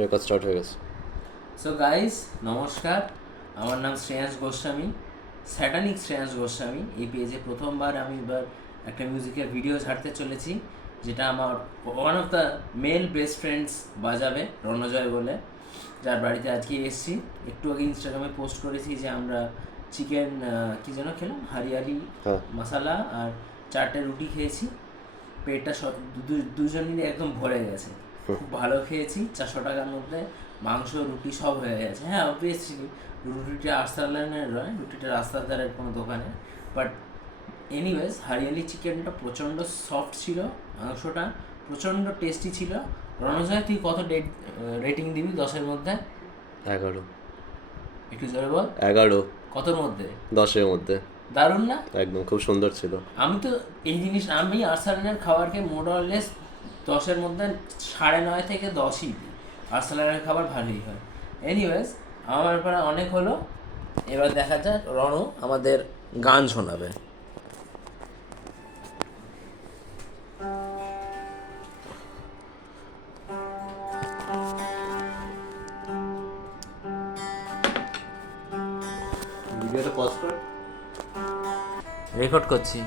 Record start হয়ে গেছে। So guys, নমস্কার। আমার নাম শ্রেয়াস গোস্বামী, স্যাটানিক শ্রেয়াস গোস্বামী। এই পেজে প্রথমবার আমি এবার একটা মিউজিকের ভিডিও ছাড়তে চলেছি, যেটা আমার one of the male best friends বাজাবে, রণজয় বলে, যার বাড়িতে আজকে এসেছি। একটু আগে ইনস্টাগ্রামে পোস্ট করেছি যে আমরা চিকেন কি যেন খেলাম, হারিয়ালি মশালা আর 4টে রুটি খেয়েছি। পেটটা দুজনেরই একদম ভরে গেছে, খুব ভালো খেয়েছি। 400 টাকার মধ্যে মাংস রুটি সব হয়ে গেছে। হ্যাঁ, অবভিয়াসলি রুটিটা আস্তালানের নয়, রুটিটা রাস্তার ধারের কোনো দোকানে। বাট এনিওয়েজ, হরিয়ালি চিকেনটা প্রচণ্ড সফট ছিল, মাংসটা প্রচণ্ড টেস্টি ছিল। রণজয়, তুই কত রেটিং দিবি 10-এর মধ্যে? 11। একটু জোরে বল। 11। কতর মধ্যে? 10-এর মধ্যে। দারুণ না? একদম খুব সুন্দর ছিল। আমি তো এই জিনিস, আমি আর্সেনালের খাবারকে মোরলেস 10-এর মধ্যে 9.5 থেকে 10ই দিই। আর্সেনালের খাবার ভালোই হয়। এনিওয়েজ, আমার পরে অনেক হলো, এবার দেখা যাক রণু আমাদের গান শোনাবে। ভিডিওটা পজ কর। রেকর্ড করছি।